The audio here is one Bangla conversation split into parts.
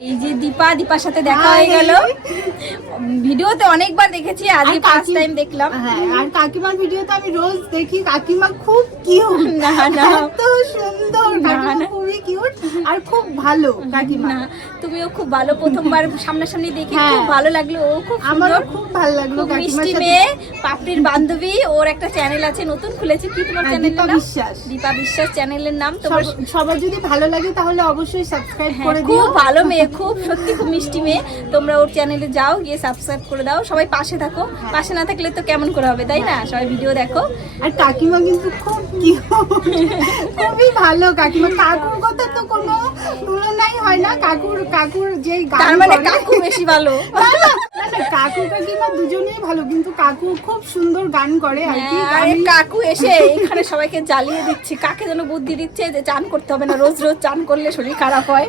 এই যে দীপা দীপার সাথে দেখা হয়ে গেল। ভিডিওতে অনেকবার দেখেছি আজকে ফার্স্ট টাইম দেখলাম। হ্যাঁ আর কাকিমার ভিডিওতে আমি রোজ দেখি কাকিমা খুব কিউট না, না। এত সুন্দর কাকিমা খুবই কিউট আর খুব ভালো কাকিমা। তুমিও খুব ভালো প্রথমবার সামনাসামনি দেখে হ্যাঁ। খুব ভালো লাগল ও খুব সুন্দর। খুব ভালো লাগল মিষ্টি মেয়ে পাপড়ির বান্ধবী ওর একটা চ্যানেল আছে নতুন খুলেছে কি তোমার হ্যাঁ, চ্যানেলের দীপা বিশ্বাস। দীপা বিশ্বাস চ্যানেলের নাম তোমার সবার যদি ভালো লাগে তাহলে অবশ্যই সাবস্ক্রাইব হ্যাঁ, করে খুব ভালো মেয়ে খুব সত্যি খুব মিষ্টি মেয়ে। তোমরা ওর চ্যানেলে যাও গিয়ে সাবস্ক্রাইব করে দাও। সবাই পাশে থাকো। পাশে না থাকলে তো কেমন করে হবে তাই না? সবাই ভিডিও দেখো। আর কাকিমা কিন্তু খুব কিউট খুবই ভালো কাকিমা। কাকুর কথা তো কোনো তুলনাই হয় না। কাকুর কাকুর যেই তার মানে কাকু বেশি ভালো। কাকু কাকিমা দুজনেই ভালো কিন্তু কাকু খুব সুন্দর গান করে আর কি। হ্যাঁ, কাকু এসে এখানে সবাইকে জ্বালিয়ে দিচ্ছে। কাকে যেন বুদ্ধি দিচ্ছে যে চান করতে হবে না রোজ রোজ চান করলে শরীর খারাপ হয়।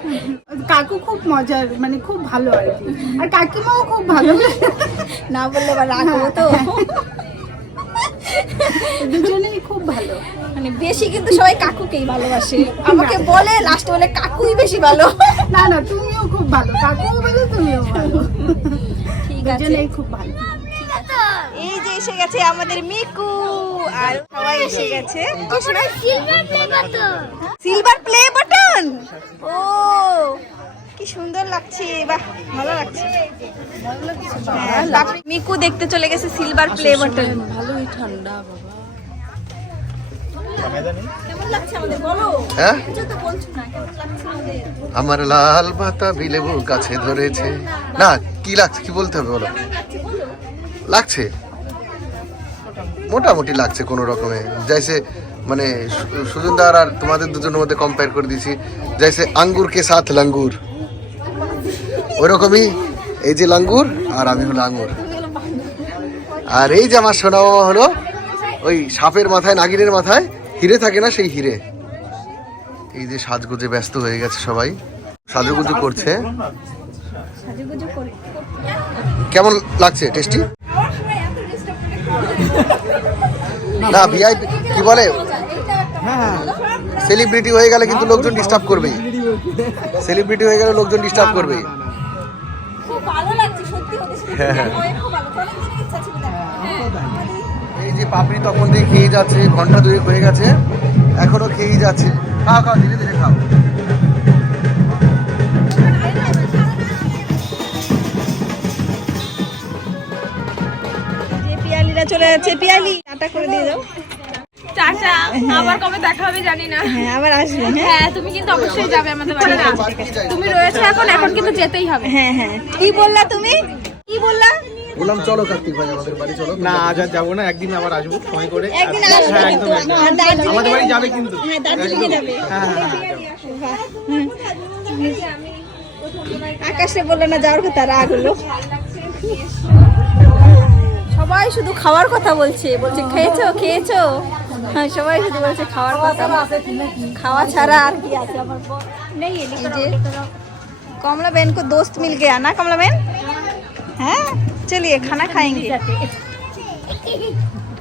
কাকু খুব মজার মানে খুব ভালো আর কি। আর কাকিমাও খুব ভালো। না বললে আবার রাগ হব তো? দুজনেই খুব ভালো। মানে বেশি কিন্তু সবাই কাকুকেই ভালোবাসে। আমাকে বলে লাস্ট বলে কাকুই বেশি ভালো। না না তুমিও খুব ভালো। কাকুও ভালো তুমিও ভালো। ঠিক আছে। দুজনেই খুব ভালো। এই যে এসে গেছে আমাদের মিকু। আর সবাই এসে গেছে। সিলভার প্লে বাটন ও। কি সুন্দর লাগছে বাহ ভালো লাগছে। হ্যাঁ, লাভ- মিকু দেখতে চলে গেছে সিলভার প্লে বাটন ভালোই ঠান্ডা বাবা। কেমন লাগছে আমাদের? বলো। হ্যাঁ? কিছু তো বলছো না কেমন লাগছে আমাদের? আমার লাল পাতা বিলেবু গাছে ধরেছে। না কি লাগছে কি বলতে হবে বলো। লাগছে মোটামুটি লাগছে কোনো রকমে। যাইছে মানে সুজনদার আর তোমাদের দুজনের মধ্যে কম্পেয়ার করে দিয়েছি। যাইছে আঙ্গুর কে সাথ লাঙ্গুর। ওরকমই এই যে লাঙ্গুর আর আমি হলো আঙ্গুর। আর এই যে আমার সোনা বাবা হলো ওই সাপের মাথায়, নাগিনের মাথায়, হিরে থাকে না সেই হিরে। এই যে সাজগোজে ব্যস্ত হয়ে গেছে সবাই। সাজুগুজু করছে। কেমন লাগছে টেস্টি? না ভিআইপি কি বলে? সেলিব্রিটি হয়ে গেলে কিন্তু লোকজন ডিস্টার্ব করবেই। সেলিব্রিটি হয়ে গেলে লোকজন ডিস্টার্ব করবেই। এই যে পাপড়ি তখন থেকে খেয়ে যাচ্ছে ঘণ্টা দুয়েক হয়ে গেছে এখনও খেয়েই যাচ্ছে। খাও খাও ধীরে ধীরে খাও। পিয়ালিরা চলে যাচ্ছে পিয়ালি টাটা করে দিয়ে দাও। টাটা আবার কবে দেখা হবে জানি না। হ্যাঁ আবার আসবে হ্যাঁ। হ্যাঁ তুমি কিন্তু অবশ্যই যাবে আমাদের বাড়ি তুমি রয়েছে এখন এখন কিন্তু যেতেই হবে। হ্যাঁ হ্যাঁ। কি বললা তুমি? বললাম চলো কার্তিক ভাই আমাদের বাড়ি চলো। না আজ আর যাব না একদিন আবার আসব সময় করে। একদিন আসব হ্যাঁ, কিন্তু। আমাদের বাড়ি যাবে কিন্তু। হ্যাঁ দার্জিলিং যাবে। হ্যাঁ, হ্যাঁ, আকাশে বলল না যাওয়ার কথা রাগ হলো। সবাই শুধু খাওয়ার কথা বলছে। বলছে খেয়েছো খেয়েছো? হ্যাঁ সবাই শুধু বলছে খাওয়ার কথা খাওয়া ছাড়া আর কি আছে? আমার কমলা বেন কো দোস্ত মিল গেয়া না কমলা বেন हैं चलिए खाना खाएंगे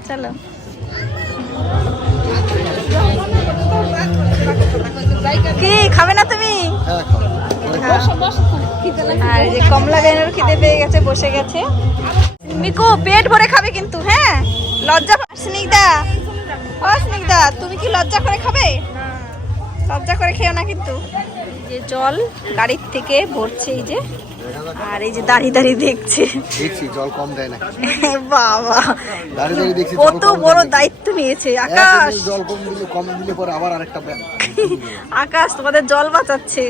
चलो কি খাবে না তুমি হ্যাঁ খাও আর এই যে কমলা বেনের খিদে পেয়ে গেছে বসে গেছে মিকু পেট ভরে খাবে কিন্তু হ্যাঁ লজ্জা স্নিগ্ধা ও স্নিগ্ধা তুমি কি লজ্জা করে খাবে লজ্জা করে খেও না কিন্তু এই যে জল গাড়ির থেকে ভরছে এই যে আর এই যে দাঁড়িয়ে দাঁড়িয়ে দেখছে। দেখছি জল কম দেয় না বাবা দাঁড়িয়ে দাঁড়িয়ে দেখছি কত বড় দায়িত্ব নিয়েছে আকাশ। জল কম দিলে কম দিলে পরে আবার আরেকটা আকাশ তোমাদের জল বাঁচাচ্ছে।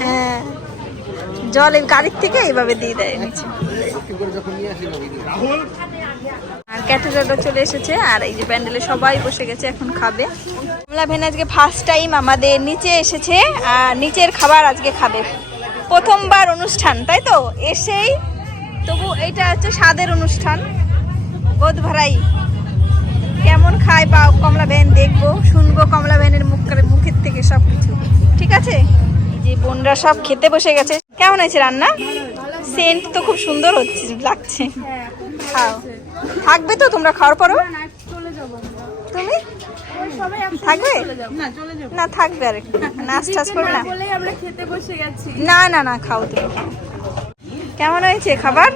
হ্যাঁ জল এই গাড়ির থেকে এইভাবে দিয়ে দেয়। নিচে আর ক্যাটারারও চলে এসেছে আর এই যে প্যান্ডেলে সবাই বসে গেছে এখন খাবে। কমলা ভেন আজকে ফার্স্ট টাইম আমাদের নিচে এসেছে আর নিচের খাবার আজকে খাবে। প্রথমবার অনুষ্ঠান তাই তো? এসেই তবু এটা হচ্ছে স্বাদের অনুষ্ঠান। বোধ ভাড়াই কেমন খায় পাও কমলা ভ্যান দেখব শুনব কমলা ভ্যানের মুখ মুখের থেকে সব কিছু ঠিক আছে? যে বোনরা সব খেতে বসে গেছে। কেমন হয়েছে রান্না? সেন্ট তো খুব সুন্দর হচ্ছে লাগছে। খাও। থাকবে তো তোমরা খাওয়ার পরও? তুমি? থাকবে? না চলে যাব। না থাকবে আর একটু। নাচ টাচ করবে না? আমরা খেতে বসে গেছি। না না না খাও তুমি কেমন হয়েছে খাবার?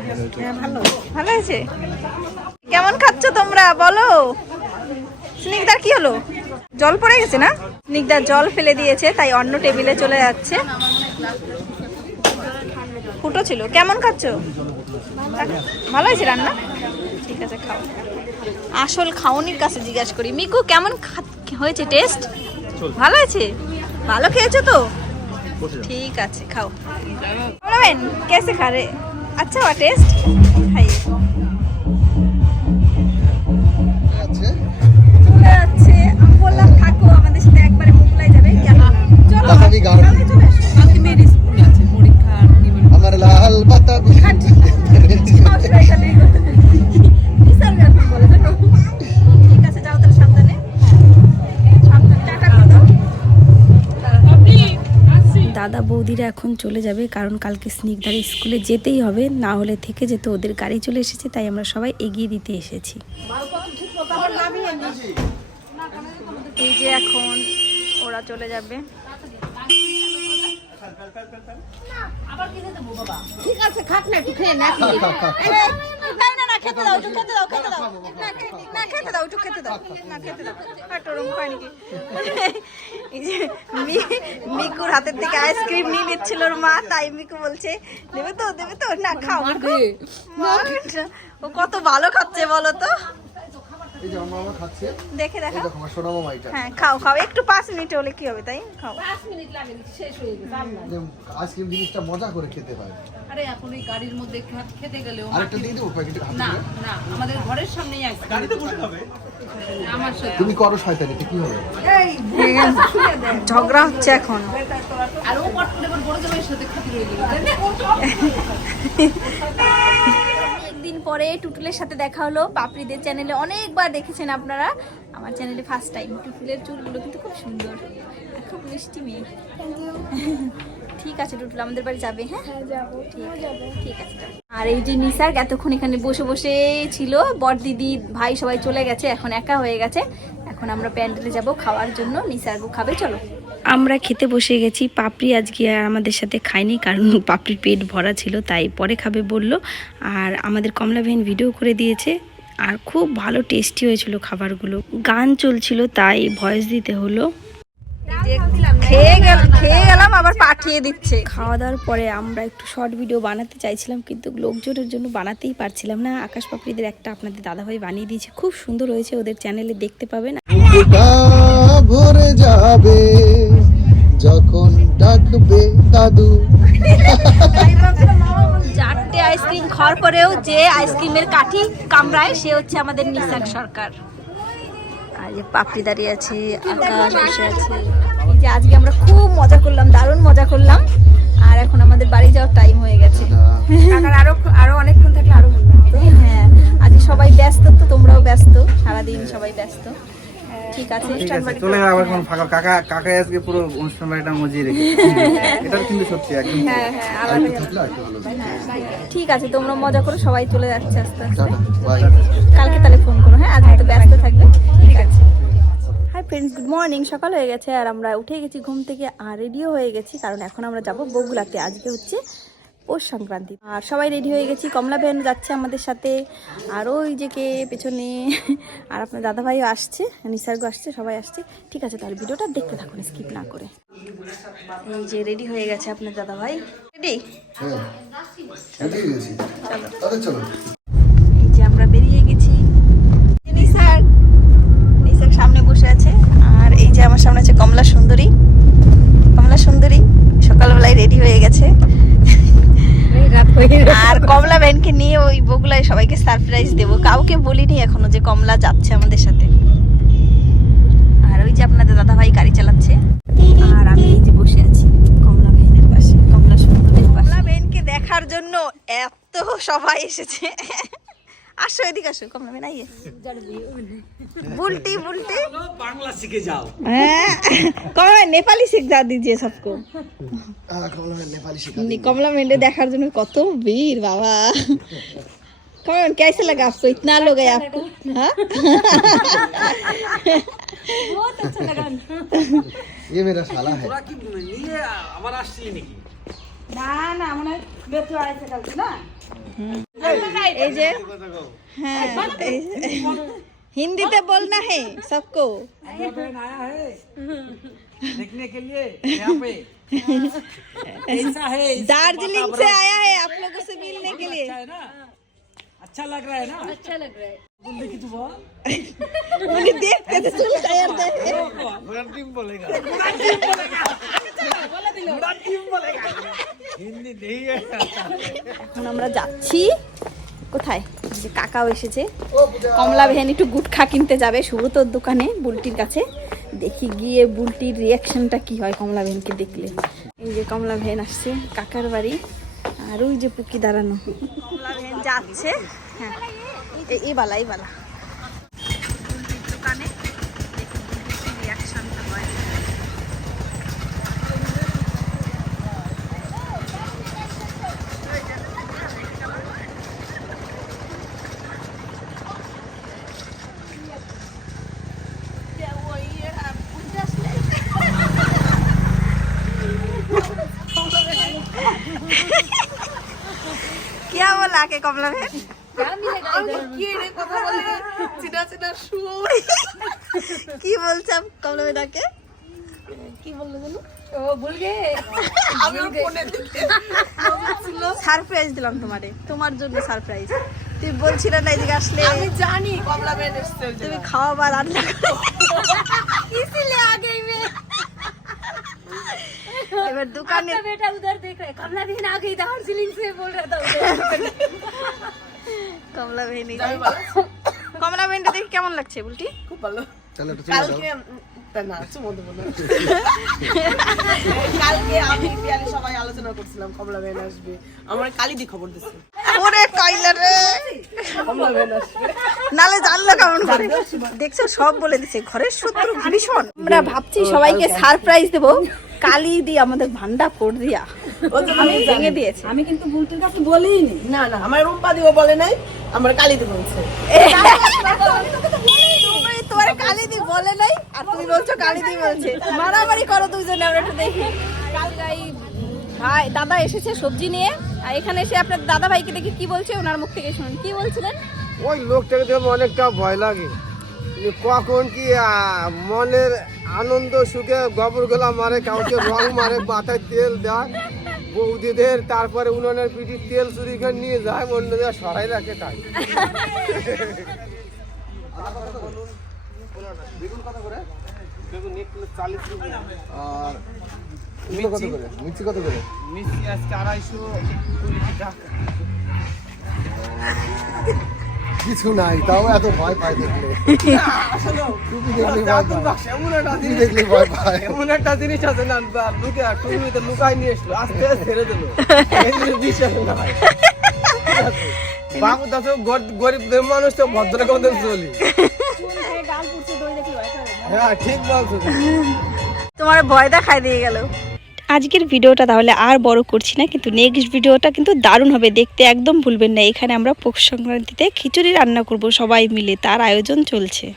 ভালো। ভালো হয়েছে? কেমন খাচ্ছ তোমরা? বলো। স্নিগ্ধার কি হলো? জল পড়ে গেছে না? স্নিগ্ধার জল ফেলে দিয়েছে তাই অন্য টেবিলে চলে যাচ্ছে। ফুটো ছিল। কেমন খাচ্ছ? ভালো হয়েছে রান্না? ঠিক আছে খাও। আসল খাওনির কাছে জিজ্ঞাসা করি মিকু কেমন খা- হয়েছে টেস্ট? ভালো হয়েছে ভালো খেয়েছো তো? ঠিক আছে খাও। বলবেন কেসে খা রে আচ্ছা বা টেস্ট? খাই বললাম থাকো আমাদের সাথে একবারে যাবে। চলো দাদা বৌদিরা এখন চলে যাবে, কারণ কালকে স্নিগ্ধারে স্কুলে যেতেই হবে, না হলে থেকে যেতে ওদের গাড়ি চলে এসেছে, তাই আমরা সবাই এগিয়ে দিতে এসেছি। এই যে এখন ওরা চলে যাবে। ঠিক আছে খাক না একটু খেয়ে না না না না খেতে দাও একটু খেতে দাও খেতে দাও। না খেতে দাও একটু খেতে দাও। না খেতে দাও। আর টরম খায় নাকি? মিকুর হাতের থেকে আইসক্রিম নিয়ে নিচ্ছিল ওর মা তাই মিকু বলছে দেবে তো দেবে তো না খাও। ও কত ভালো খাচ্ছে বলো তো? এই যে আমার মামা খাচ্ছে। দেখে এই দেখো দেখো আমার সোনা মামা এটা। হ্যাঁ খাও খাও। একটু পাঁচ মিনিট হলে কি হবে তাই? খাও। যে আইসক্রিম জিনিসটা মজা করে খেতে পারে আরে এখন এই গাড়ির মধ্যে খা- খেতে গেলেও আরেকটা দিয়ে দেবো প্যাকেটে না না আমাদের ঘরের সামনেই আছে। গাড়িতে বসে হবে? আমার সাথে। তুমি করো শয়তানিতে কি হবে? ঝগড়া হচ্ছে এখন। আর ও পট করে বড় জামাইয়ের সাথে খাতি রয়ে গেল পরে টুটুলের সাথে দেখা হলো। পাপড়িদের চ্যানেলে অনেকবার দেখেছেন আপনারা। আমার চ্যানেলে ফার্স্ট টাইম টুটুলের চুলগুলো কিন্তু খুব সুন্দর। আর খুব মিষ্টি মেয়ে। ঠিক আছে টুটুল আমাদের বাড়ি যাবে হ্যাঁ? ঠিক আছে। আর এই যে নিসার এতক্ষণ এখানে বসে বসে ছিল বর দিদি ভাই সবাই চলে গেছে এখন একা হয়ে গেছে। এখন আমরা প্যান্ডেলে যাব খাওয়ার জন্য। নিসার্গু খাবে চলো। আমরা খেতে বসে গেছি। পাপড়ি আজকে আর আমাদের সাথে খাইনি কারণ পাপড়ির পেট ভরা ছিল তাই পরে খাবে বলল। আর আমাদের কমলা ভেন ভিডিও করে দিয়েছে আর খুব ভালো টেস্টি হয়েছিল খাবারগুলো। গান চলছিল তাই ভয়েস দিতে হলো। খেয়ে গেল খেয়ে গেলাম আবার পাঠিয়ে দিচ্ছে। খাওয়া দাওয়ার পরে আমরা একটু শর্ট ভিডিও বানাতে চাইছিলাম কিন্তু লোকজনের জন্য বানাতেই পারছিলাম না। আকাশ পাপড়িদের একটা আপনাদের দাদাভাই বানিয়ে দিয়েছে। খুব সুন্দর হয়েছে ওদের চ্যানেলে দেখতে পাবেন। ভরে যাবে। যখন ডাকবে দাদু। চারটে আইসক্রিম খাওয়ার পরেও যে আইসক্রিমের কাঠি কামড়ায়, সে হচ্ছে আমাদের নিশাক সরকার। আর পাপড়ি দাঁড়িয়ে আছে আকাশ যে আজকে আমরা খুব মজা করলাম, দারুণ মজা করলাম। আর এখন আমাদের বাড়ি যাওয়ার টাইম হয়ে গেছে। আরও আরও অনেকক্ষণ থাকলে আরও হ্যাঁ আজকে সবাই ব্যস্ত তো, তোমরাও ব্যস্ত। সারাদিন সবাই ব্যস্ত। ঠিক আছে। চলে আবার কোন ফাঁকা। কাকা কাকা আজকে পুরো অনুষ্ঠান বাড়িটা মজিয়ে রেখে এটা কিন্তু সত্যি একদম হ্যাঁ হ্যাঁ থাকলে একটু ভালো লাগবে। ঠিক আছে তোমরা মজা করো সবাই চলে যাচ্ছে আস্তে আস্তে। কালকে তাহলে ফোন করো হ্যাঁ আজকে তো ব্যস্ত থাকবে। ঠিক আছে। হাই ফ্রেন্ডস গুড মর্নিং সকাল হয়ে গেছে আর আমরা উঠে গেছি ঘুম থেকে আর রেডিও হয়ে গেছি কারণ এখন আমরা যাব বগুলাতে আজকে হচ্ছে পৌষ সংক্রান্তি। আর সবাই রেডি হয়ে গেছি কমলা ভ্যান যাচ্ছে আমাদের সাথে। আর ওই যে কে পেছনে আর আপনার দাদাভাইও আসছে নিসার্গ আসছে সবাই আসছে। ঠিক আছে তাহলে ভিডিওটা দেখতে থাকুন স্কিপ না করে। এই যে রেডি হয়ে গেছে আপনার দাদাভাই। রেডি হ্যাঁ। চলো। এই যে আমরা বেরিয়ে গেছি। নিসার নিসার সামনে বসে আছে আর এই যে আমার সামনে আছে কমলা সুন্দরী। কমলা সুন্দরী সকালবেলায় রেডি হয়ে গেছে। আর কমলা ব্যানকে নিয়ে ওই বগুলায় সবাইকে সারপ্রাইজ দেবো। কাউকে বলিনি এখনও যে কমলা যাচ্ছে আমাদের সাথে। আর ওই যে আপনাদের দাদা ভাই গাড়ি চালাচ্ছে। আর আমি এই যে বসে আছি কমলা ভ্যানের পাশে কমলা সুন্দরীর পাশে। কমলা ব্যানকে দেখার জন্য এত সবাই এসেছে। আসো এদিকে আসো কমলা ভ্যান আইয়ে बुलटी बुलटी বাংলা শিখে যাও हाँ, কমলা নেপালি শিখা দিজিয়ে সবকো আহ, কমলা ভাই নেপালি শেখা কমলা মেন্ডে দেখার জন্য কত ভিড় বাবা कौन कैसे लगा आपको इतना लोग है आपको हाँ ये मेरा শালা है এই যে হ্যাঁ এই যে- হিন্দিতে বলনা है सबको देखने के लिए यहाँ पे कैसा है इसका दार्जिलिंग से आया है आप लोगों से मिलने के लिए है ना अच्छा लग रहा है ना अच्छा लग रहा है बोल की तू बोल मुझे देखते थे चुल तैयार थे बुरा टीम बोलेगा बुरा टीम बोलेगा हिंदी नहीं है এখন আমরা যাচ্ছি। কোথায়? যে কাকাও এসেছে। কমলা ভ্যান একটু গুটখা কিনতে যাবে সুব্রতর দোকানে বুলটির কাছে। দেখি গিয়ে বুলটির রিয়াকশনটা কি হয় কমলা ভ্যানকে দেখলে। এই যে কমলা ভ্যান আসছে কাকার বাড়ি। আর ওই যে পুকি দাঁড়ানো। কমলা ভ্যান যাচ্ছে। হ্যাঁ। এই বালা এই বালা। নাকে কমলা ভেট কি বলছে কমলা কি বলল জানো সারপ্রাইজ দিলাম তোমারে। তোমার জন্য সারপ্রাইজ তুমি বলছিলে না এদিকে আসলে। জানি কমলা তুমি খাওয়া বা রান্না এবার দোকানে আচ্ছা, বেটা উধার কমলা বেহন আ দার্জিলিং কমলা বেহন কমলা বেহনটা দেখে। কেমন লাগছে বলটি? খুব ভালো। কালকে আমি সবাই আলোচনা করছিলাম কমলা আসবে। খবর দেখছ সব বলে দিছে ঘরের শত্রু ভীষণ। আমরা ভাবছি সবাইকে সারপ্রাইজ দেবো। কালি দিয়ে আমাদের ভান্ডা ফোড় দিয়া। আমি ভেঙে দিয়েছে। আমি কিন্তু বুলটির কাছে বলিনি। না না আমার রুম্পা দিও বলে নাই আমার কালিদি বলছে। তোমার কালি দি বলে নাই আর তুমি বলছো কালি দি বলছে। মারামারি করো দুইজনে আমরা একটু দেখি। কালগাই ভাই দাদা এসেছে সবজি নিয়ে আর এখানে এসে আপনার দাদা ভাইকে দেখি কি বলছে ওনার মুখ থেকে শুনুন। কি বলছিলেন? ওই লোকটাকে দেখে অনেকটা ভয় লাগে। যে কখন কি আহ, মনের আনন্দ, সুখে গোবর গোলা মারে, কাউকে রং মারে মাথায় তেল দেয়। বৌদিদের তারপরে উনুনের পিঠি তেল চুরি করে নিয়ে যায় অন্যদের সরাই রাখে তাই। মিষ্টি কত করে মিষ্টি আজকে আড়াইশো টাকা। কিছু নাই তাও এত ভয় পায় দেখলে। দেখলে ভয় পায়। এমন একটা জিনিস আছে না লুকে লুকাই নিয়ে এসলো আস্তে আস্তে ছেড়ে দিলো। এই জিনিস বাবু দাস গরিব মানুষ তো চলি। হ্যাঁ ঠিক বলছো তোমার ভয় দেখাই দিয়ে গেল। আজকের ভিডিওটা তাহলে আর বড় করছি না, কিন্তু নেক্সট ভিডিওটা কিন্তু দারুণ হবে, দেখতে একদম ভুলবেন না। এখানে আমরা পৌষ সংক্রান্তিতে খিচুড়ি রান্না করব সবাই মিলে, তার আয়োজন চলছে।